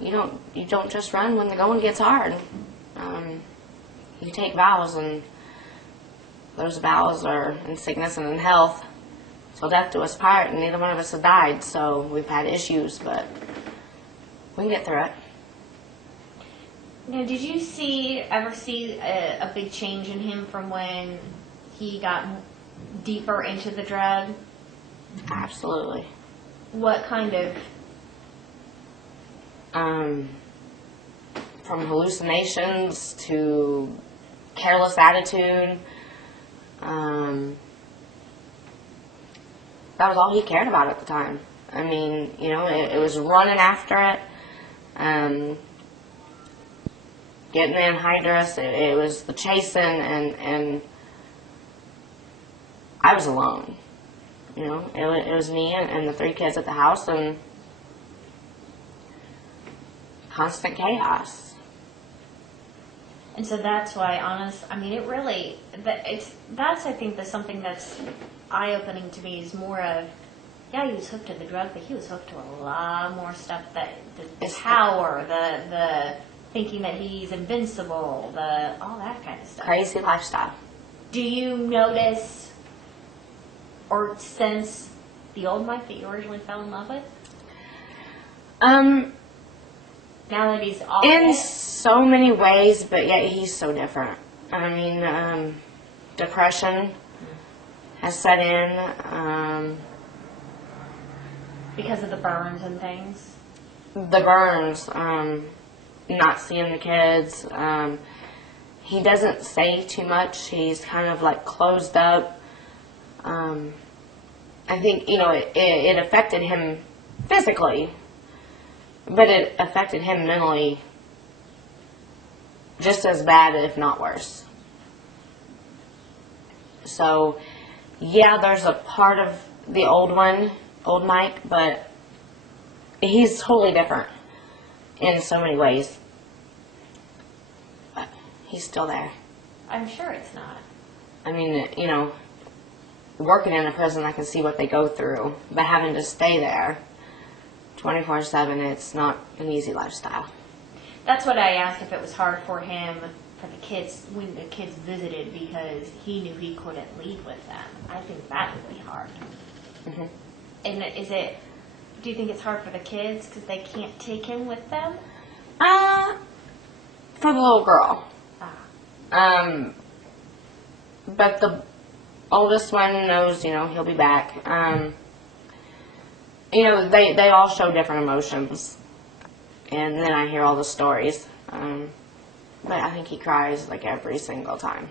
you don't just run when the going gets hard. You take vows, and those vows are in sickness and in health, till death do us part, and neither one of us have died, so we've had issues, but we can get through it. Now, did you ever see a big change in him from when he got deeper into the drug? Absolutely. What kind of? From hallucinations to careless attitude. That was all he cared about at the time. I mean, it was running after it, getting the anhydrous. It was the chasing, and I was alone. It was me and the 3 kids at the house, and constant chaos. And so that's why, that's I think something that's eye-opening to me is more of, yeah, he was hooked to the drug, but he was hooked to a lot more stuff, that the power, the thinking that he's invincible, all that kind of stuff. Crazy lifestyle. Do you notice or sense the old Mike that you originally fell in love with? Now that he's all in so many ways, but yet he's so different. I mean, depression has set in. Because of the burns and things? The burns, not seeing the kids. He doesn't say too much. He's kind of like closed up. I think, it affected him physically, but it affected him mentally just as bad, if not worse. So, yeah, there's a part of the old Mike, but he's totally different in so many ways. But he's still there. I'm sure it's not. I mean, working in a prison, I can see what they go through, but having to stay there 24/7, it's not an easy lifestyle. That's what I asked, if it was hard for him, for the kids, when the kids visited, because he knew he couldn't leave with them. I think that would be hard. Mm-hmm. And do you think it's hard for the kids because they can't take him with them? For the little girl. Ah. But the oldest one knows, he'll be back. They all show different emotions. And then I hear all the stories. But I think he cries like every single time.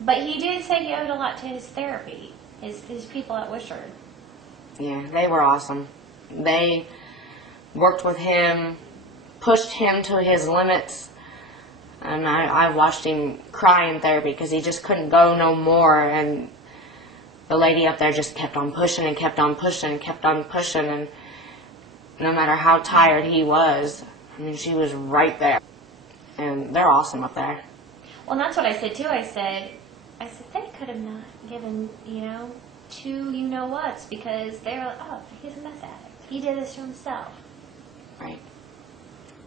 But he did say he owed a lot to his therapy, his people at Wishard. Yeah, they were awesome. They worked with him, pushed him to his limits. And I watched him cry in therapy because he just couldn't go no more. And the lady up there just kept on pushing and kept on pushing and kept on pushing. And no matter how tired he was, she was right there. And they're awesome up there. Well, and that's what I said, too. I said, they could have not given, two you-know-whats, because they were like, oh, he's a meth addict. He did this to himself. Right.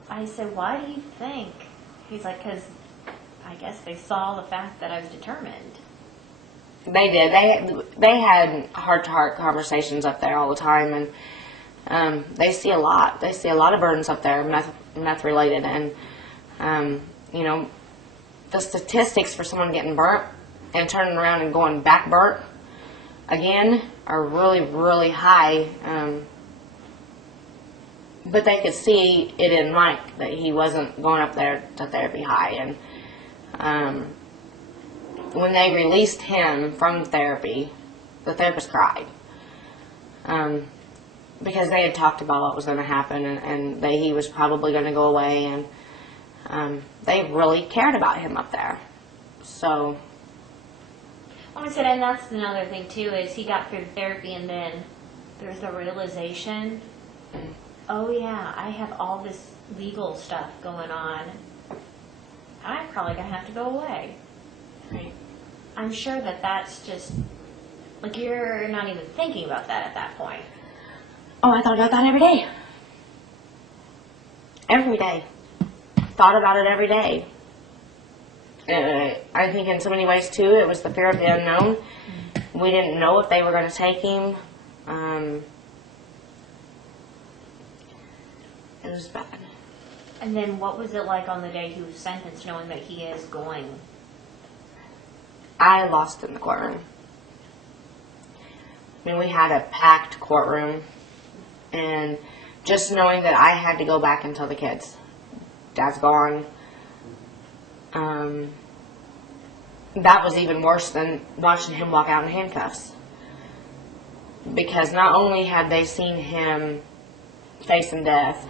I said, why do you think? He's like, because I guess they saw the fact that I was determined. They did. They had heart-to-heart conversations up there all the time, and they see a lot. They see a lot of burdens up there, meth-related, and the statistics for someone getting burnt and turning around and going back burnt again are really, really high. But they could see it in Mike that he wasn't going up there to therapy high. And when they released him from therapy, the therapist cried. Because they had talked about what was going to happen, and he was probably going to go away, and they really cared about him up there. So. Well, I said, and that's another thing too, is he got through therapy, and then there's the realization, oh yeah, I have all this legal stuff going on. I'm probably going to have to go away. Right. I'm sure that's just, like, you're not even thinking about that at that point. Oh, I thought about that every day. every day. Thought about it every day. I think in so many ways, too, it was the fear of the unknown. We didn't know if they were going to take him. It was bad. And then what was it like on the day he was sentenced, knowing that he is going? I lost in the courtroom. I mean, we had a packed courtroom, and just knowing that I had to go back and tell the kids, Dad's gone, that was even worse than watching him walk out in handcuffs. Because not only had they seen him facing death,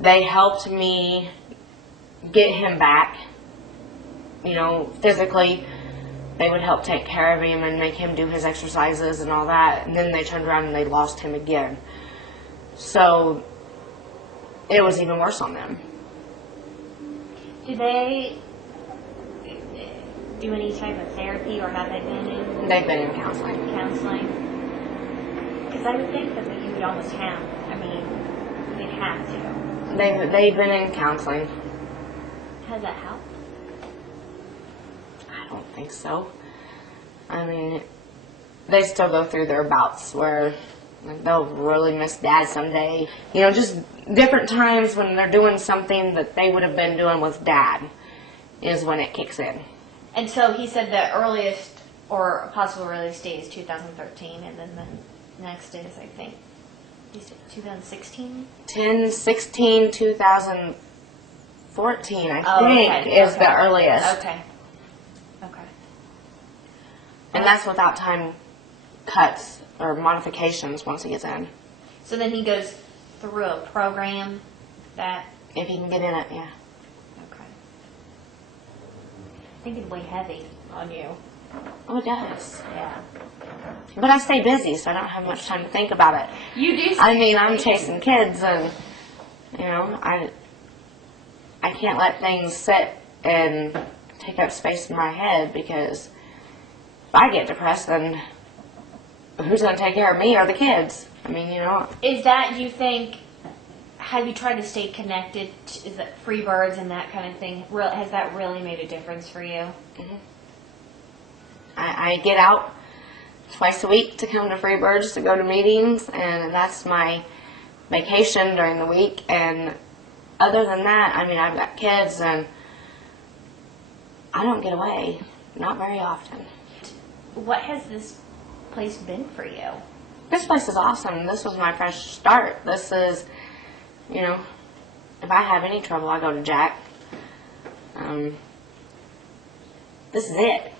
they helped me get him back, you know, physically. They would help take care of him and make him do his exercises and all that. And then they turned around and they lost him again. So it was even worse on them. Do they do any type of therapy, or have they been in? They've been in counseling. Counseling? Because I would think that you would almost have. I mean, you'd have to. They've been in counseling. Has that helped? I don't think so. I mean, they still go through their bouts where they'll really miss Dad someday. You know, just different times when they're doing something that they would have been doing with Dad is when it kicks in. And so he said the earliest or possible release date is 2013, and then the next is, I think, you said 2016? 10/16/2014, I think, is the earliest. Okay. Okay. And that's without time cuts or modifications once he gets in. So then he goes through a program that... If he can get in it, yeah. Okay. I think it'd weigh heavy on you. Oh, it does. Yeah. But I stay busy, so I don't have much time to think about it. You do. I mean, I'm chasing kids, and, you know, I can't let things sit and take up space in my head, because if I get depressed, then who's going to take care of me or the kids? I mean, you know. Is that, you think, have you tried to stay connected? Is it free birds and that kind of thing? Has that really made a difference for you? Mm-hmm. I get out twice a week to come to Free Birds to go to meetings, and that's my vacation during the week. And other than that, I mean, I've got kids, and I don't get away. Not very often. What has this place been for you? This place is awesome. This was my fresh start. This is, you know, if I have any trouble, I go to Jack. This is it.